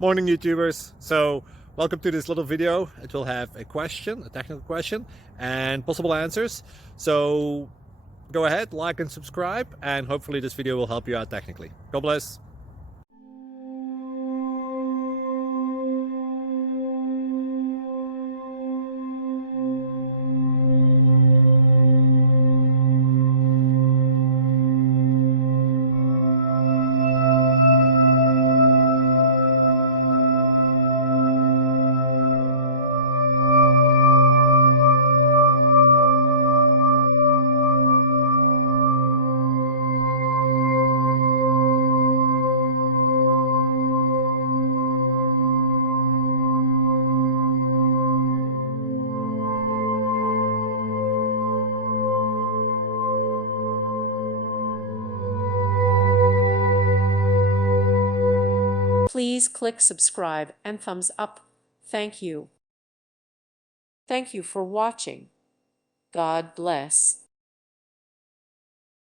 Morning YouTubers. So welcome to this little video. It will have a question, a technical question, and possible answers. So go ahead, like and subscribe, and hopefully this video will help you out technically. God bless. Please click subscribe and thumbs up. Thank you. Thank you for watching. God bless.